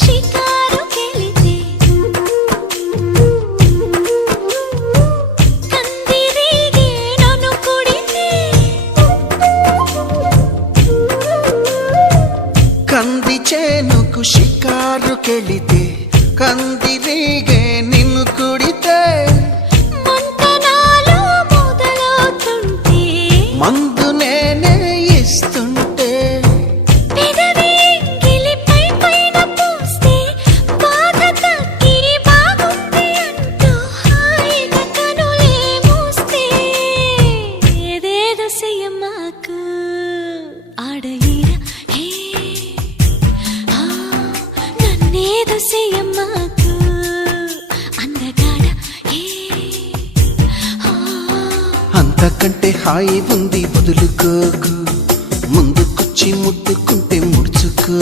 షికారుకెళితే కందిరీగే నన్ను కుడితే కంది చేనుకు షికారుకెళితే కందిరీగే నిన్ను కుడితే మంతనాలు మొదలవుతుంటే మందు నేనే ఇస్తుంటే పెదవి గిలిపై పైన పూస్తే బాధ తగ్గి బాగుంది అంటూ హాయిగా కనులే మూస్తే ఏదేదో చెయ్యమాకు ఆడ ఈడ హే ఆ నన్నేదో చెయ్యమాకు అందగాడ హే ఆ అంతకంటే హాయి ఉంది వదులుకోకు ముందుకొచ్చి ముట్టుకుంటే ముడుచుకో